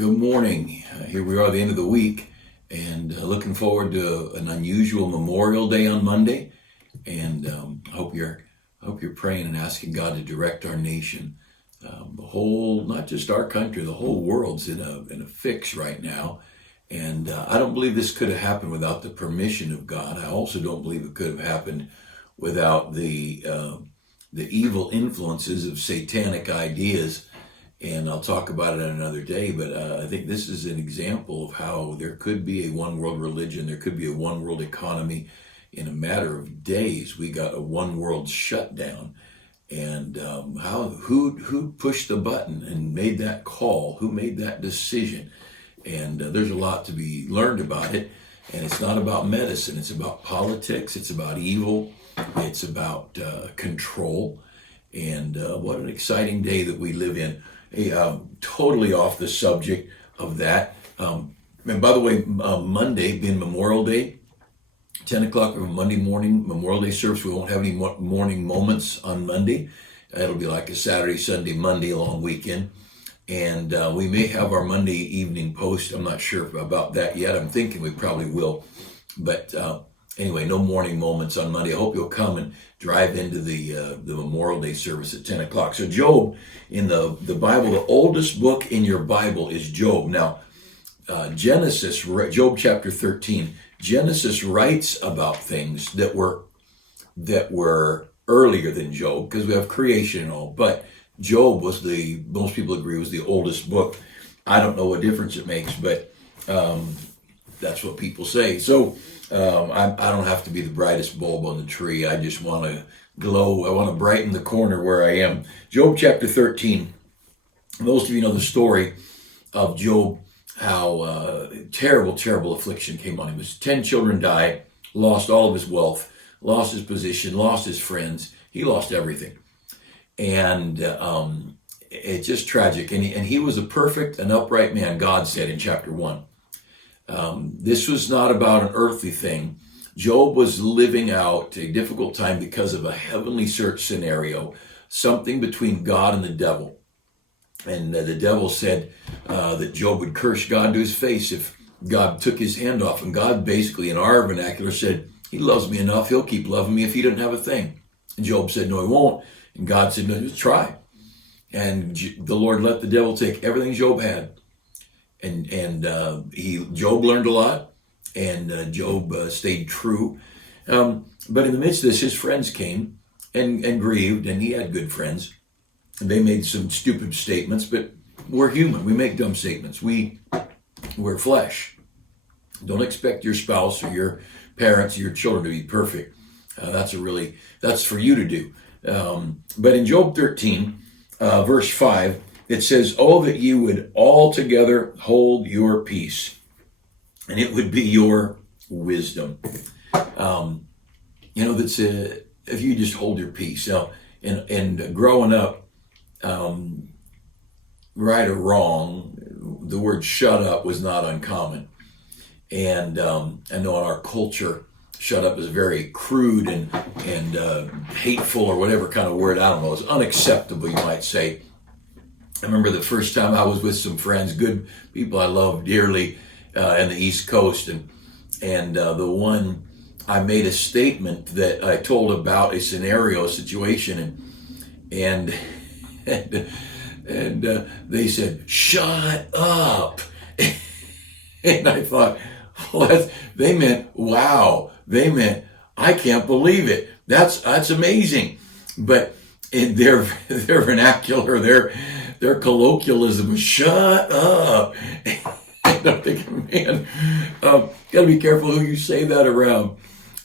Good morning. Here we are at the end of the week, and looking forward to an unusual Memorial Day on Monday. And I hope you're praying and asking God to direct our nation. The whole, not just our country, the whole world's in a fix right now. And I don't believe this could have happened without the permission of God. I also don't believe it could have happened without the evil influences of satanic ideas. And I'll talk about it on another day, but I think this is an example of how there could be a one world religion, there could be a one world economy. In a matter of days, we got a one world shutdown. And who pushed the button and made that call? Who made that decision? And there's a lot to be learned about it. And it's not about medicine, it's about politics, it's about evil, it's about control. And what an exciting day that we live in. Totally off the subject of that. And by the way, Monday being Memorial Day, 10 o'clock on Monday morning, Memorial Day service. We won't have any morning moments on Monday. It'll be like a Saturday, Sunday, Monday long weekend. And we may have our Monday evening post. I'm not sure about that yet. I'm thinking we probably will. But anyway, no morning moments on Monday. I hope you'll come and drive into the Memorial Day service at 10 o'clock. So Job, in the Bible, the oldest book in your Bible is Job. Now, Genesis, Job chapter 13, Genesis writes about things that were earlier than Job, because we have creation and all. But Job was most people agree, was the oldest book. I don't know what difference it makes, but that's what people say. So I don't have to be the brightest bulb on the tree. I just want to glow. I want to brighten the corner where I am. Job chapter 13. Most of you know the story of Job, how terrible, terrible affliction came on him. His 10 children died, lost all of his wealth, lost his position, lost his friends. He lost everything. And it's just tragic. And he was a perfect and upright man, God said in chapter 1. This was not about an earthly thing. Job was living out a difficult time because of a heavenly search scenario, something between God and the devil. And the devil said that Job would curse God to his face if God took his hand off. And God basically, in our vernacular, said, he loves me enough, he'll keep loving me if he doesn't have a thing. And Job said, no, he won't. And God said, no, just try. And the Lord let the devil take everything Job had. And Job learned a lot, and Job stayed true. But in the midst of this, his friends came and grieved, and he had good friends. And they made some stupid statements, but we're human. We make dumb statements. We're flesh. Don't expect your spouse or your parents or your children to be perfect. That's for you to do. But in Job 13, verse 5, it says, oh, that you would altogether hold your peace, and it would be your wisdom. That's if you just hold your peace. Now, and growing up, right or wrong, the word shut up was not uncommon. And I know in our culture, shut up is very crude and hateful, or whatever kind of word, I don't know, it's unacceptable, you might say. I remember the first time I was with some friends, good people I love dearly, in the East Coast, and the one, I made a statement that I told about a scenario, a situation, and they said, shut up. And I thought, well, they meant, wow. They meant, I can't believe it. That's amazing. But in their vernacular, their colloquialism was, shut up. And I'm thinking, man, gotta be careful who you say that around.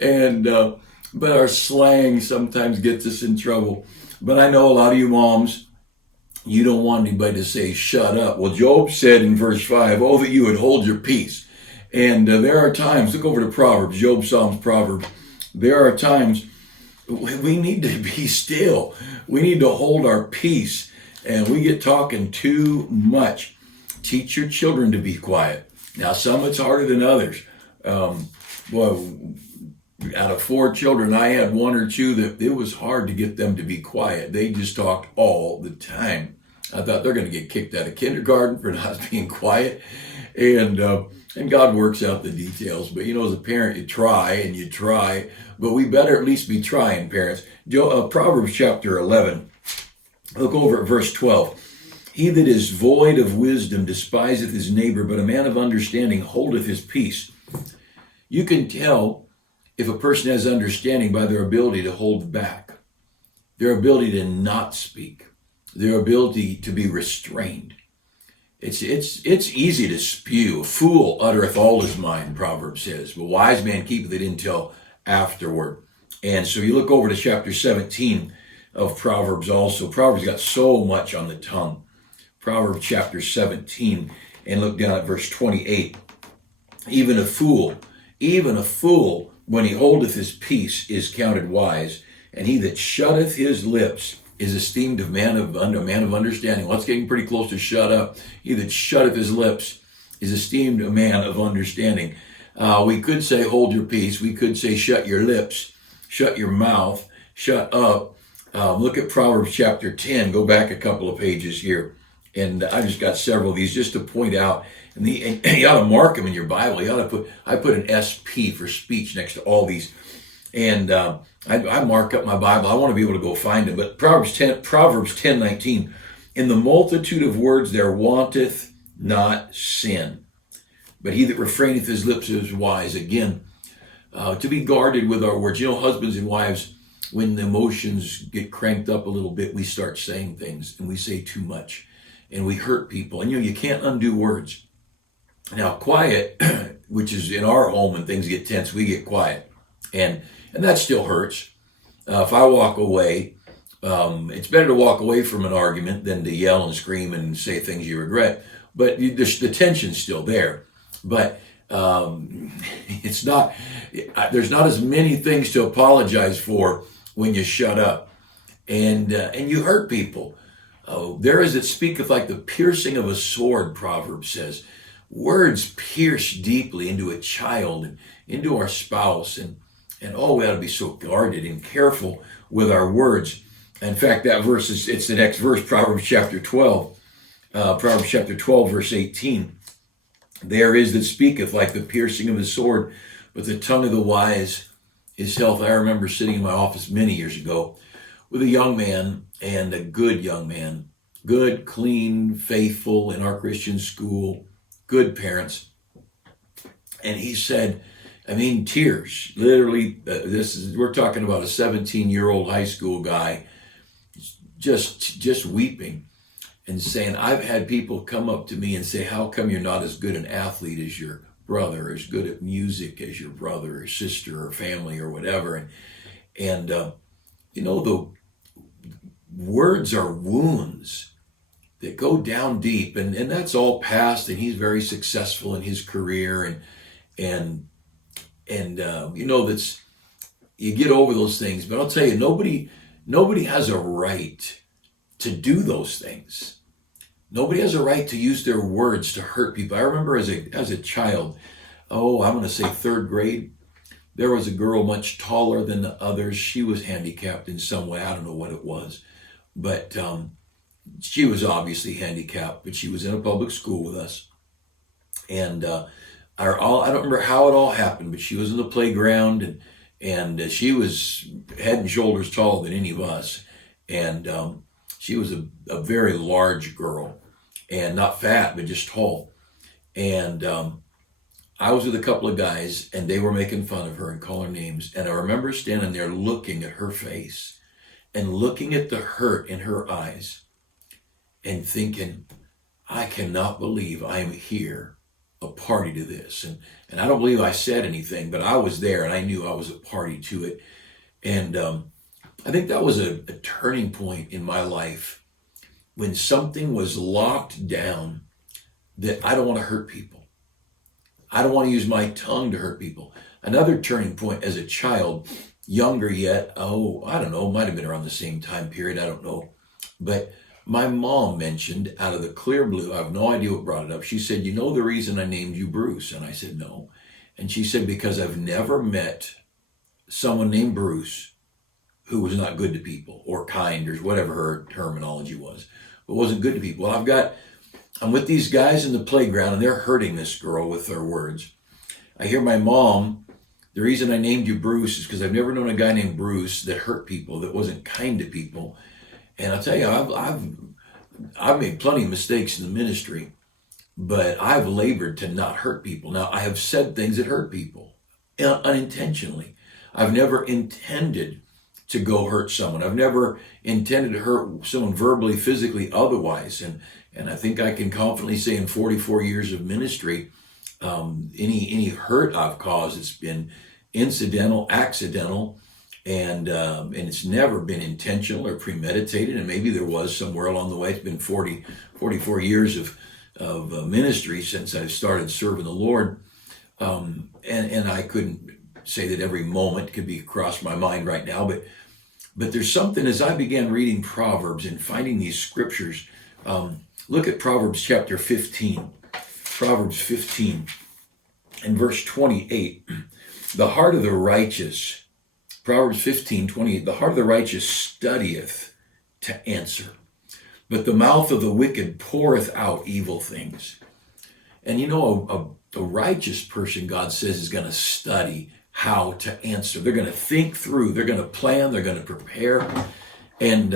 And but our slang sometimes gets us in trouble. But I know a lot of you moms, you don't want anybody to say shut up. Well, Job said in verse 5, oh, that you would hold your peace. And there are times, look over to Proverbs, Job, Psalms, Proverbs. There are times we need to be still. We need to hold our peace. And we get talking too much. Teach your children to be quiet. Now, some it's harder than others. Out of 4 children, I had 1 or 2 that it was hard to get them to be quiet. They just talked all the time. I thought they're going to get kicked out of kindergarten for not being quiet. And God works out the details. But as a parent, you try, but we better at least be trying, parents. Proverbs chapter 11, look over at verse 12. He that is void of wisdom despiseth his neighbor, but a man of understanding holdeth his peace. You can tell if a person has understanding by their ability to hold back, their ability to not speak, their ability to be restrained. It's easy to spew. A fool uttereth all his mind, Proverbs says, but a wise man keepeth it until afterward. And so you look over to chapter 17 of Proverbs also. Proverbs got so much on the tongue. Proverbs chapter 17, and look down at verse 28. Even a fool, when he holdeth his peace, is counted wise, and he that shutteth his lips is esteemed a man of understanding. Well, it's getting pretty close to shut up. He that shutteth his lips is esteemed a man of understanding. We could say hold your peace. We could say shut your lips, shut your mouth, shut up. Look at Proverbs chapter 10. Go back a couple of pages here. And I just got several of these just to point out. And you ought to mark them in your Bible. I put an SP for speech next to all these. And I mark up my Bible. I want to be able to go find them. But Proverbs 10:19. In the multitude of words there wanteth not sin, but he that refraineth his lips is wise. Again, to be guarded with our words. Husbands and wives, when the emotions get cranked up a little bit, we start saying things and we say too much. And we hurt people. And you can't undo words. Now, quiet, which is in our home when things get tense, we get quiet. And that still hurts. If I walk away, it's better to walk away from an argument than to yell and scream and say things you regret. But the tension's still there. But it's not, there's not as many things to apologize for when you shut up. And you hurt people. There is that speaketh like the piercing of a sword, Proverbs says. Words pierce deeply into a child and into our spouse. And we ought to be so guarded and careful with our words. In fact, that verse it's the next verse, Proverbs chapter 12. Proverbs chapter 12, verse 18. There is that speaketh like the piercing of a sword, but the tongue of the wise is health. I remember sitting in my office many years ago with a young man, and a good young man, good, clean, faithful in our Christian school, good parents. And he said, tears, literally, we're talking about a 17-year-old high school guy, just weeping and saying, I've had people come up to me and say, how come you're not as good an athlete as your brother, as good at music as your brother or sister or family or whatever. And the words are wounds that go down deep, and that's all past, and he's very successful in his career, and that's, you get over those things. But I'll tell you, nobody has a right to do those things. Nobody has a right to use their words to hurt people. I remember as a child, I'm going to say third grade, there was a girl much taller than the others. She was handicapped in some way. I don't know what it was. But she was obviously handicapped, but she was in a public school with us. And I don't remember how it all happened, but she was in the playground, and she was head and shoulders taller than any of us. And she was a very large girl, and not fat, but just tall. And I was with a couple of guys, and they were making fun of her and calling her names. And I remember standing there looking at her face and looking at the hurt in her eyes and thinking, I cannot believe I am here, a party to this. And I don't believe I said anything, but I was there and I knew I was a party to it. And I think that was a turning point in my life when something was locked down that I don't want to hurt people. I don't want to use my tongue to hurt people. Another turning point as a child, younger yet, I don't know, might have been around the same time period, I don't know. But my mom mentioned out of the clear blue, I have no idea what brought it up. She said, you know the reason I named you Bruce? And I said, no. And she said, because I've never met someone named Bruce who was not good to people or kind or whatever her terminology was. but wasn't good to people. Well, I'm with these guys in the playground and they're hurting this girl with their words. I hear my mom, the reason I named you Bruce is because I've never known a guy named Bruce that hurt people, that wasn't kind to people. And I'll tell you, I've made plenty of mistakes in the ministry, but I've labored to not hurt people. Now, I have said things that hurt people unintentionally. I've never intended to go hurt someone. I've never intended to hurt someone verbally, physically, otherwise. And I think I can confidently say in 44 years of ministry, any hurt I've caused, it's been incidental, accidental, and it's never been intentional or premeditated. And maybe there was somewhere along the way. It's been 44 years of ministry since I've started serving the Lord. And I couldn't say that every moment could be across my mind right now, but there's something as I began reading Proverbs and finding these scriptures. Look at Proverbs chapter 15. Proverbs 15 and verse 28. The heart of the righteous, Proverbs 15:28, the heart of the righteous studieth to answer, but the mouth of the wicked poureth out evil things. And you know, a righteous person, God says, is going to study how to answer. They're going to think through, they're going to plan, they're going to prepare. And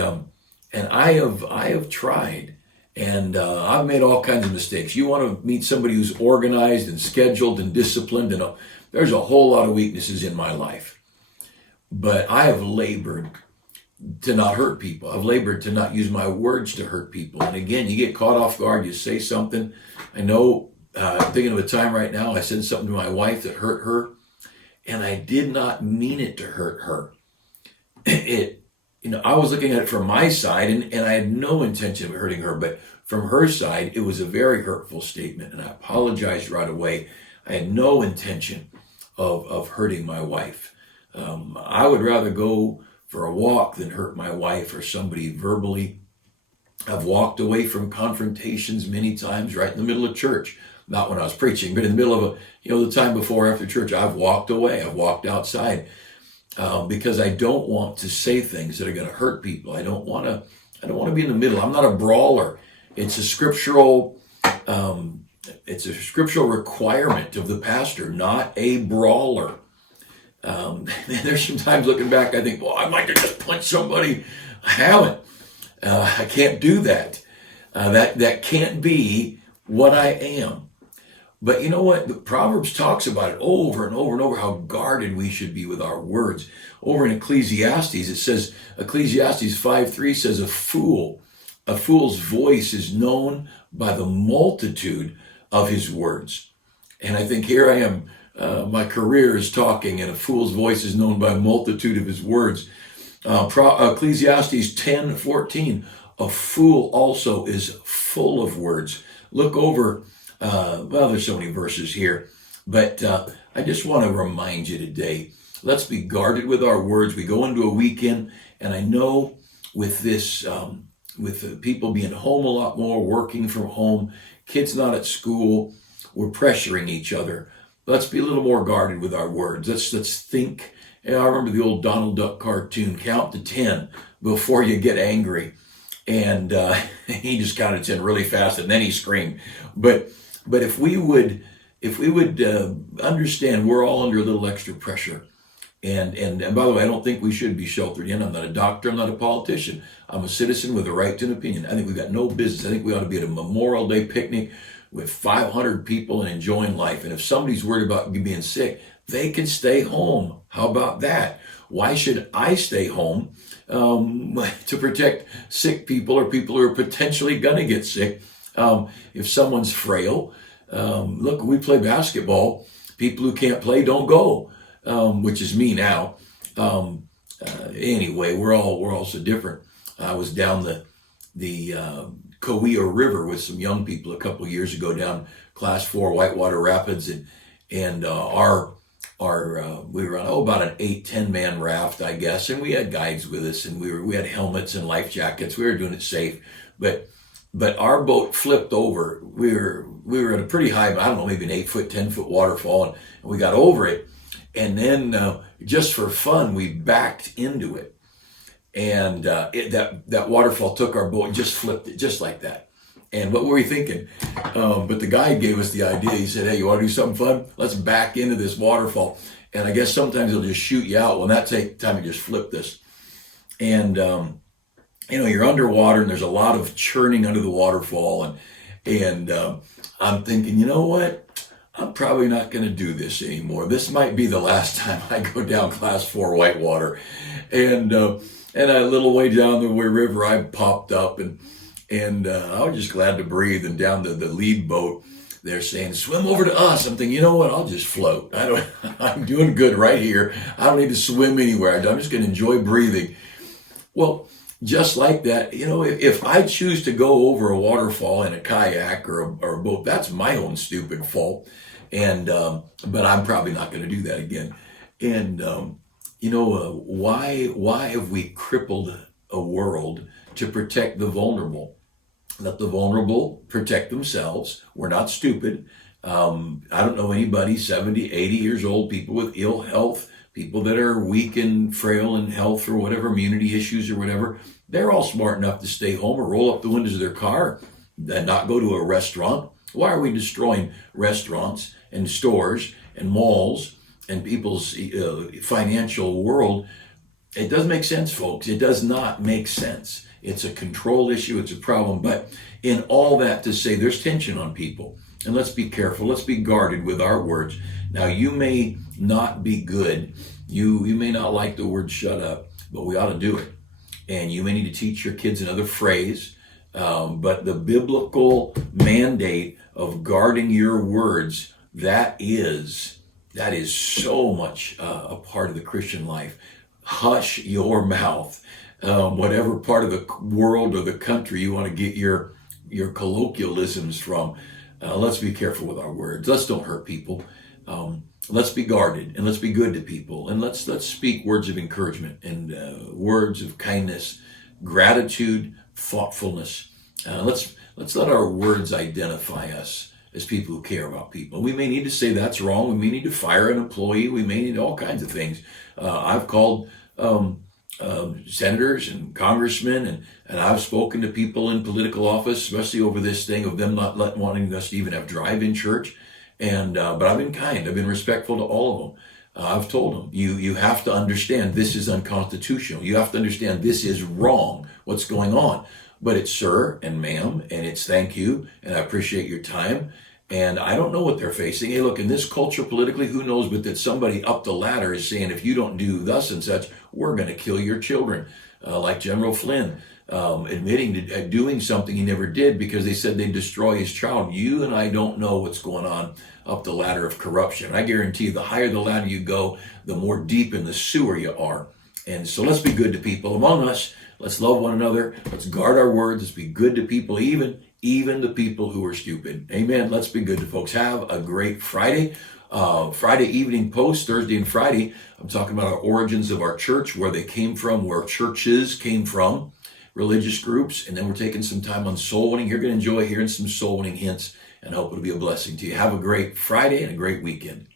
I have tried, and I've made all kinds of mistakes. You want to meet somebody who's organized and scheduled and disciplined, and there's a whole lot of weaknesses in my life. But I have labored to not hurt people. I've labored to not use my words to hurt people. And again, you get caught off guard, you say something. I know, I'm thinking of a time right now, I said something to my wife that hurt her, and I did not mean it to hurt her. I was looking at it from my side, and I had no intention of hurting her, but from her side, it was a very hurtful statement, and I apologized right away. I had no intention of hurting my wife. I would rather go for a walk than hurt my wife or somebody verbally. I've walked away from confrontations many times right in the middle of church. Not when I was preaching, but in the middle of the time before or after church, I've walked away. I've walked outside because I don't want to say things that are going to hurt people. I don't want to be in the middle. I'm not a brawler. It's a scriptural requirement of the pastor, not a brawler. There's some times looking back, I think, well, I'd like to just punch somebody. I haven't. I can't do that. That can't be what I am. But you know what? The Proverbs talks about it over and over and over, how guarded we should be with our words. Over in Ecclesiastes, it says, Ecclesiastes 5:3 says, a fool's voice is known by the multitude of his words. And I think here I am, my career is talking, and a fool's voice is known by a multitude of his words. Ecclesiastes 10:14, a fool also is full of words. Look over, there's so many verses here, but I just want to remind you today, let's be guarded with our words. We go into a weekend, and I know with this, with people being home a lot more, working from home, kids not at school, we're pressuring each other. Let's be a little more guarded with our words. Let's think. I remember the old Donald Duck cartoon, count to 10 before you get angry. And he just counted 10 really fast, and then he screamed. But if we would understand we're all under a little extra pressure. And by the way, I don't think we should be sheltered in. I'm not a doctor. I'm not a politician. I'm a citizen with a right to an opinion. I think we've got no business. I think we ought to be at a Memorial Day picnic with 500 people and enjoying life. And if somebody's worried about being sick, they can stay home. How about that? Why should I stay home to protect sick people or people who are potentially going to get sick? If someone's frail, look, we play basketball. People who can't play don't go, which is me now. Anyway, we're all so different. I was down the Coahuila River with some young people a couple of years ago down Class 4 Whitewater Rapids, and we were on about an 8-10 man raft, I guess, and we had guides with us, and we had helmets and life jackets. We were doing it safe, but our boat flipped over. We were at a pretty high, I don't know, maybe an 8-foot, 10-foot waterfall, and we got over it, and then just for fun, we backed into it. And that waterfall took our boat and just flipped it just like that. And what were we thinking? But the guide gave us the idea. He said, hey, you want to do something fun? Let's back into this waterfall. And I guess sometimes it'll just shoot you out. Well, that time it just flipped this. And, you're underwater and there's a lot of churning under the waterfall. And I'm thinking, you know what? I'm probably not going to do this anymore. This might be the last time I go down class 4 whitewater. And a little way down the river, I popped up and I was just glad to breathe. And down the lead boat, they're saying, swim over to us. I'm thinking, you know what? I'll just float. I'm doing good right here. I don't need to swim anywhere. I'm just going to enjoy breathing. Well, just like that, if I choose to go over a waterfall in a kayak or a boat, that's my own stupid fault. But I'm probably not going to do that again. And, why have we crippled a world to protect the vulnerable? Let the vulnerable protect themselves. We're not stupid. I don't know anybody 70, 80 years old, people with ill health, people that are weak and frail in health or whatever, immunity issues or whatever. They're all smart enough to stay home or roll up the windows of their car and not go to a restaurant. Why are we destroying restaurants and stores and malls and people's financial world? It doesn't make sense, folks. It does not make sense. It's a control issue. It's a problem. But in all that to say, there's tension on people. And let's be careful. Let's be guarded with our words. Now, you may not be good. You may not like the word shut up, but we ought to do it. And you may need to teach your kids another phrase. But the biblical mandate of guarding your words, that is so much a part of the Christian life. Hush your mouth. Whatever part of the world or the country you want to get your colloquialisms from, let's be careful with our words. Let's don't hurt people. Let's be guarded and let's be good to people, and let's speak words of encouragement and words of kindness, gratitude, thoughtfulness. Let's let our words identify us as people who care about people. We may need to say that's wrong. We may need to fire an employee. We may need all kinds of things. I've called senators and congressmen, and I've spoken to people in political office, especially over this thing of them not wanting us to even have drive-in church. But I've been kind. I've been respectful to all of them. I've told them, you have to understand this is unconstitutional. You have to understand this is wrong, what's going on. But it's sir and ma'am, and it's thank you, and I appreciate your time. And I don't know what they're facing. Hey, look, in this culture politically, who knows, but that somebody up the ladder is saying, if you don't do thus and such, we're going to kill your children. Like General Flynn, admitting to doing something he never did because they said they'd destroy his child. You and I don't know what's going on up the ladder of corruption. I guarantee you, the higher the ladder you go, the more deep in the sewer you are. And so let's be good to people among us. Let's love one another. Let's guard our words. Let's be good to people, even the people who are stupid. Amen. Let's be good to folks. Have a great Friday. Friday evening post, Thursday and Friday. I'm talking about our origins of our church, where they came from, where churches came from, religious groups. And then we're taking some time on soul winning. You're going to enjoy hearing some soul winning hints, and I hope it'll be a blessing to you. Have a great Friday and a great weekend.